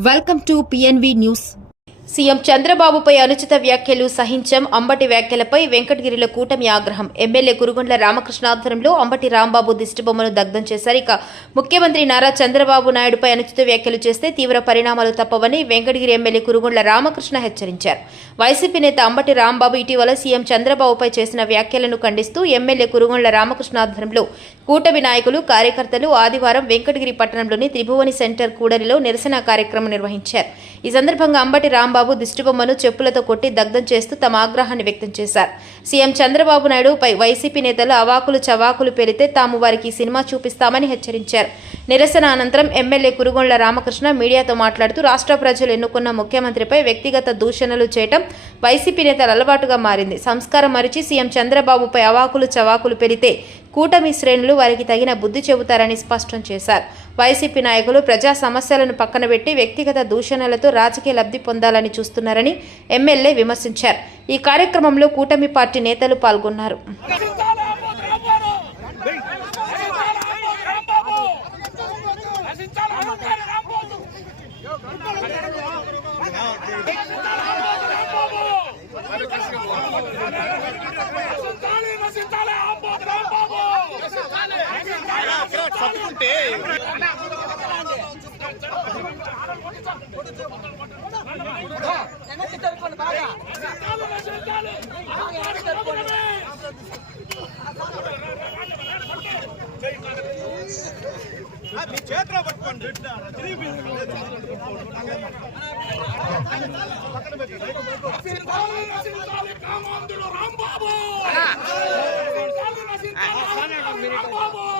Welcome to PNV News. CM చంద్రబాబుపై అనుచిత వ్యాఖ్యలు సహించం అంబటి వ్యాఖ్యలపై వెంకటగిరిలో కూటమి ఆగ్రహం. ఎమ్మెల్యే కురుగొండ్ల రామకృష్ణాధ్వర్యంలో అంబటి రాంబాబు దిష్టిబొమ్మను దగ్ధం చేశారు. ఇక ముఖ్యమంత్రి నారా చంద్రబాబు నాయుడుపై అనుచిత వ్యాఖ్యలు చేస్తే తీవ్ర పరిణామాలు తప్పవని వెంకటగిరి ఎమ్మెల్యే కురుగొండ్ల రామకృష్ణ హెచ్చరించారు. వైసీపీ నేత అంబటి రాంబాబు ఇటీవల సీఎం చంద్రబాబుపై చేసిన వ్యాఖ్యలను ఖండిస్తూ ఎమ్మెల్యే కురుగొండ్ల రామకృష్ణాధ్వర్యంలో కూటమి నాయకులు కార్యకర్తలు ఆదివారం వెంకటగిరి పట్టణంలోని త్రిభువని సెంటర్ కూడలిలో నిరసన కార్యక్రమం నిర్వహించారు. ఈ సందర్భంగా అంబటి రాంబాబు దిష్టిబొమ్మను చెప్పులతో కొట్టి దగ్ధం చేస్తూ తమ ఆగ్రహాన్ని వ్యక్తం చేశారు. సీఎం చంద్రబాబు నాయుడు పై వైసీపీ నేతలు అవాకులు చవాకులు పెరితే తాము వారికి సినిమా చూపిస్తామని హెచ్చరించారు. నిరసన అనంతరం ఎమ్మెల్యే కురుగొండ్ల రామకృష్ణ మీడియాతో మాట్లాడుతూ రాష్ట్ర ప్రజలు ఎన్నుకున్న ముఖ్యమంత్రిపై వ్యక్తిగత దూషణలు చేయటం వైసీపీ నేతల అలవాటుగా మారింది. సంస్కారం మరిచి సీఎం చంద్రబాబుపై అవాకులు చవాకులు పెరితే కూటమి శ్రేణులు వారికి తగిన బుద్ధి చెబుతారని స్పష్టం చేశారు. వైసీపీ నాయకులు ప్రజా సమస్యలను పక్కన పెట్టి వ్యక్తిగత దూషణలతో రాజకీయ లబ్ధి పొందాలని చూస్తున్నారని ఎమ్మెల్యే విమర్శించారు. ఈ కార్యక్రమంలో కూటమి పార్టీ నేతలు పాల్గొన్నారు. పట్టుకుంటే మీ చేతిలో పట్టుకోండి రాంబాబు. రాంబాబు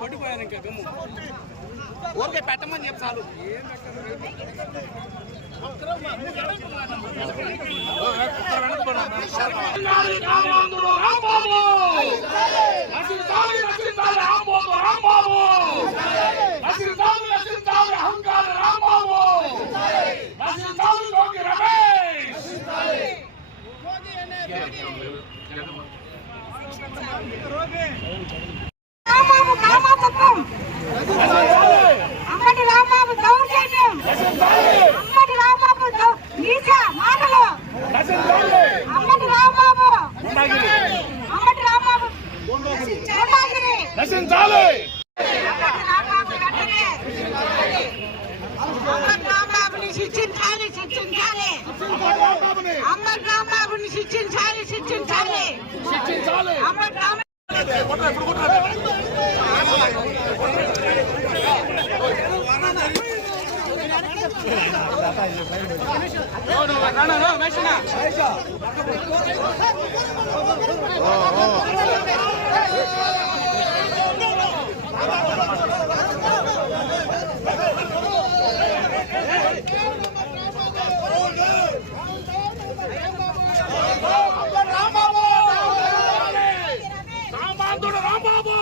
రాంబాబు నశించాలి నశించాలి ఊరికే పెట్టమని చెప్పు చాలు కామాంధుడు రాంబాబు గుండాగిరి నశించాలి అమ్మటి రామాబు వెంటనే అమ్మటి రామాబుని శిక్షించాలి శిక్షించాలి అమ్మటి రామాబుని శిక్షించాలి శిక్షించాలి శిక్షించాలి అమ్మటి రామ రాంబాబు రామాంధుడు రాంబాబు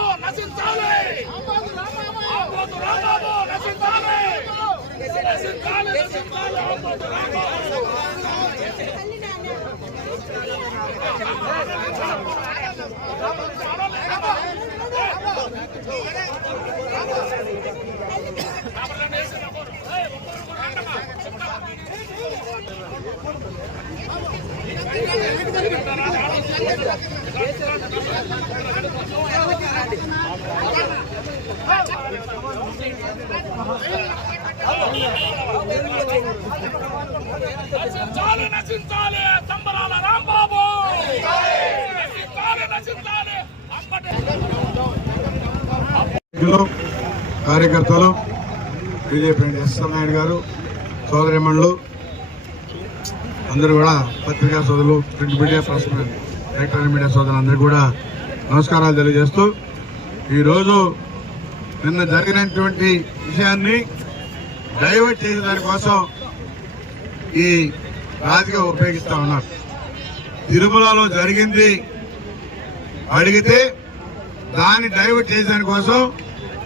నశించాలి రాంబాబు నశించాలి సంబరాల రాంబాబు! నశించాలి నశించాలి! అంబటి కార్యకర్తలు బీజేపీ ఎస్ఎల్ నాయుడు గారు సోదరిమణులు అందరూ కూడా పత్రికా సోదరులు print media press electronic media సోదరులు అందరూ కూడా నమస్కారాలు తెలియజేస్తూ ఈరోజు నిన్న జరిగినటువంటి విషయాన్ని డైవర్ట్ చేసే దానికోసం ఈ రాజకీయ ఉపయోగిస్తా ఉన్నారు. తిరుమలలో జరిగింది అడిగితే దాన్ని డైవర్ట్ చేసేదాని కోసం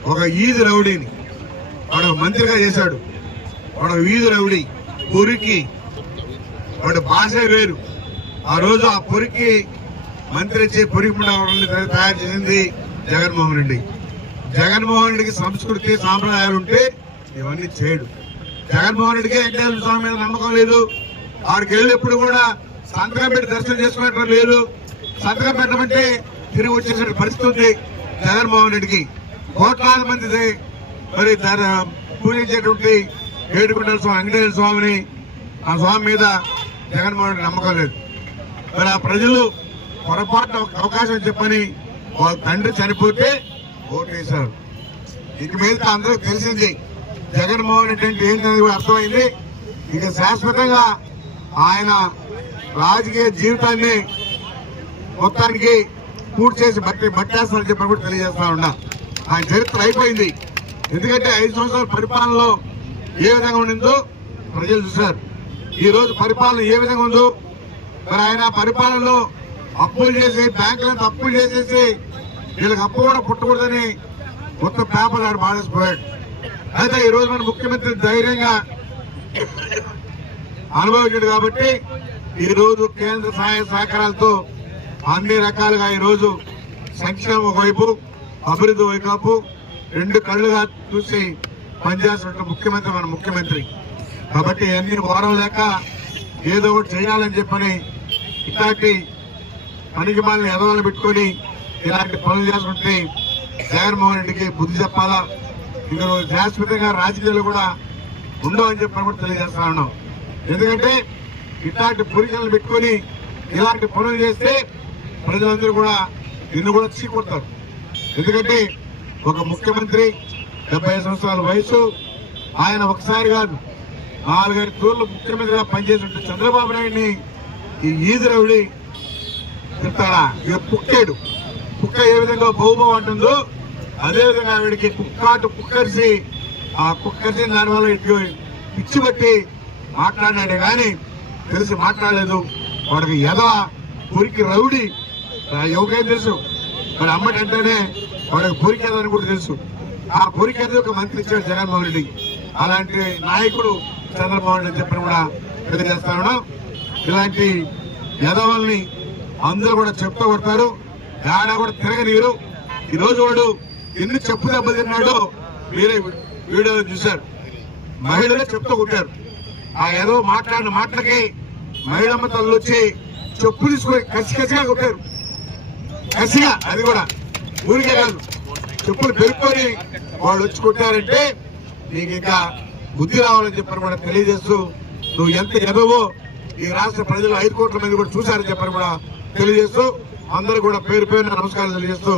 ఒక ఈది రౌడీని వాడు మంత్రిగా చేశాడు. వాడు ఒక వీధి రౌడీ పొరికి. వాడు భాషే వేరు. ఆ రోజు ఆ పొరికి మంత్రి వచ్చి పొరికి తయారు చేసింది జగన్మోహన్ రెడ్డి. జగన్మోహన్ రెడ్డికి సంస్కృతి సాంప్రదాయాలు ఉంటే ఇవన్నీ చేయడు జగన్మోహన్ రెడ్డికి వెంకటేశ్వర స్వామి మీద నమ్మకం లేదు. ఆడికి వెళ్ళినప్పుడు కూడా సంతకం పెట్టి దర్శనం చేసుకునేటం లేదు. సంతకం పెట్టమంటే తిరిగి వచ్చేసిన పరిస్థితి ఉంది జగన్మోహన్ రెడ్డికి. కోట్లాది మందిది మరి దాని పూజించేటువంటి ఏడుకొండల స్వామి వెంకటేశ్వర స్వామిని ఆ స్వామి మీద జగన్మోహన్ నమ్మకం లేదు మరి ఆ ప్రజలు పొరపాటు ఒక అవకాశం చెప్పని వాళ్ళ తండ్రి చనిపోతే ఓటు వేశారు ఇక మీద అందరికి తెలిసింది జగన్మోహన్ రెడ్డి అంటే ఏంటనేది కూడా అర్థమైంది ఇక శాశ్వతంగా ఆయన రాజకీయ జీవితాన్ని మొత్తానికి పూర్తి చేసి బట్టి బట్టేస్తారని చెప్పి కూడా తెలియజేస్తా ఉన్నా ఆయన చరిత్ర అయిపోయింది. ఎందుకంటే ఐదు సంవత్సరాల పరిపాలనలో ఏ విధంగా ఉండిందో ప్రజలు చూశారు. ఈ రోజు పరిపాలన ఏ విధంగా ఉందో మరి ఆయన పరిపాలనలో అప్పులు చేసి బ్యాంకులను అప్పులు చేసేసి వీళ్ళకి అప్పు కూడా పుట్టకూడదని మొత్తం పేపర్లు ఆడు మానేసిపోయాడు. అయితే ఈ రోజు మన ముఖ్యమంత్రి ధైర్యంగా అనుభవించాడు కాబట్టి ఈ రోజు కేంద్ర సహాయ సహకారాలతో అన్ని రకాలుగా ఈరోజు సంక్షేమం ఒకవైపు అభివృద్ధి వైపు రెండు కళ్ళుగా చూసి పనిచేస్తున్న ముఖ్యమంత్రి మన ముఖ్యమంత్రి. కాబట్టి అన్ని వారం లేక ఏదో ఒకటి చేయాలని చెప్పని ఇట్లాంటి పనికి మాలిన ఎదవాళ్ళు పెట్టుకొని ఇలాంటి పనులు చేసుకుంటే జగన్మోహన్ రెడ్డికి బుద్ధి చెప్పాలా? ఇంకా శాశ్వతంగా రాజకీయాలు కూడా ఉండవు అని చెప్పని కూడా తెలియజేస్తా ఉన్నాం. ఎందుకంటే ఇట్లాంటి పురికలను పెట్టుకొని ఇలాంటి పనులు చేస్తే ప్రజలందరూ కూడా నిన్ను కూడా చీకొడతారు. ఎందుకంటే ఒక ముఖ్యమంత్రి డెబ్బై సంవత్సరాల వయసు ఆయన ఒకసారి కాదు నాలుగైదు టూర్లు ముఖ్యమంత్రిగా పనిచేసినట్టు చంద్రబాబు నాయుడిని ఈ ఈదురవుడి రవిడి చెప్తాడా ఇక కుక్కాడు కుక్క ఏ విధంగా బహుబం అంటుందో అదేవిధంగా ఆవిడికి కుక్కాటు కుక్కరిసి ఆ కుక్కరిసి దానివల్ల ఇటు పిచ్చి పట్టి మాట్లాడినాడే కానీ తెలిసి మాట్లాడలేదు. వాడికి ఎదవ ఊరికి రౌడీ. ఎవరికైనా తెలుసు. మరి అమ్మటంటేనే అంటేనే వాడికి అని కూడా తెలుసు. ఆ పురికేది ఒక మంత్రి ఇచ్చాడు జగన్మోహన్ రెడ్డి. అలాంటి నాయకుడు చంద్రబాబు నాయుడు చెప్పని కూడా తెలియజేస్తాను ఇలాంటి యదవల్ని అందరూ కూడా చెప్తూ కొడతారు. ఆడ కూడా తిరగనీరు ఈ రోజు వాడు ఎన్ని చెప్పు దెబ్బ తిన్నాడో మీరే వీడియో చూశారు. మహిళలే చెప్తూ కొట్టారు. ఆ ఏదో మాట్లాడిన మాటలకి మహిళమ్మ తల్లు వచ్చి చెప్పు తీసుకొని కసి కసిగా కొట్టారు. కసిగా అది కూడా. ఊరికే కాదు. చెప్పులు పెరుక్కొని వాళ్ళు వచ్చి కొట్టారంటే నీకు ఇంకా బుద్ధి రావాలని చెప్పని కూడా తెలియజేస్తూ నువ్వు ఎంత ఎదవో ఈ రాష్ట్ర ప్రజలు ఐదు కోట్ల మంది కూడా చూశారని చెప్పని కూడా తెలియజేస్తూ అందరూ కూడా పేరు పేరున నమస్కారం తెలియజేస్తూ